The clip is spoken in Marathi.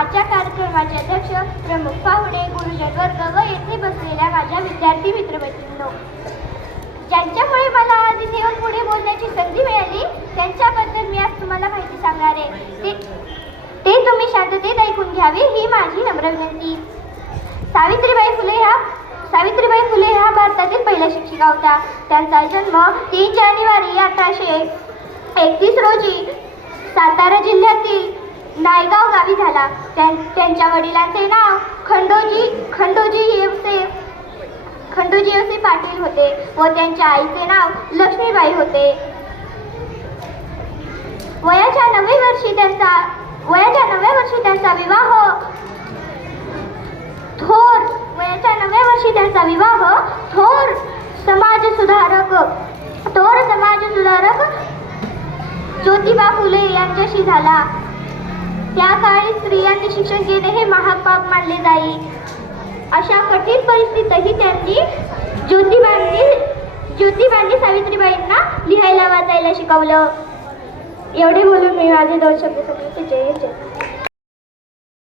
आजच्या कार्यक्रमाचे अध्यक्ष प्रमुख पाहुणे गुरुजन वर्ग व येथे बसलेल्या माझ्या विद्यार्थी मित्रमैत्रिणींनो. ज्यांच्यामुळे मला आज इथे येऊन पुढे बोलण्याची संधी मिळाली त्यांच्याबद्दल मी आज तुम्हाला माहिती सांगणार आहे. ते ते तुम्ही शांततेत ऐकून घ्यावे ही माझी नम्र विनंती. सावित्रीबाई फुले ह्या सावित्रीबाई फुले ह्या भारतातील पहिल्या शिक्षिका होत्या त्यांचा जन्म तीन जानेवारी अठराशे गावी झाला. त्यांच्या वडिलांचे नाव खंडोजी खंडोजी येवसे खंडोजी येवसे पाटील होते व त्यांच्या आईचे नाव लक्ष्मीबाई होते. वयाच्या नवव्या वर्षी त्यांचा वयाच्या नवव्या वर्षी त्यांचा विवाह थोर वयाच्या नवव्या वर्षी त्यांचा विवाह थोर समाज सुधारक थोर समाज सुधारक ज्योतिबा फुले यांच्याशी झाला. त्या काळी स्त्रियांनी शिक्षण घेणे हे महाग पाप मानले जाई. अशा कठीण परिस्थितीतही त्यांनी ज्योतिबांनी ज्योतिबांनी सावित्रीबाईंना लिहायला वाचायला शिकवलं. एवढे बोलून मी माझे दोन शब्द संपवते. जय जय.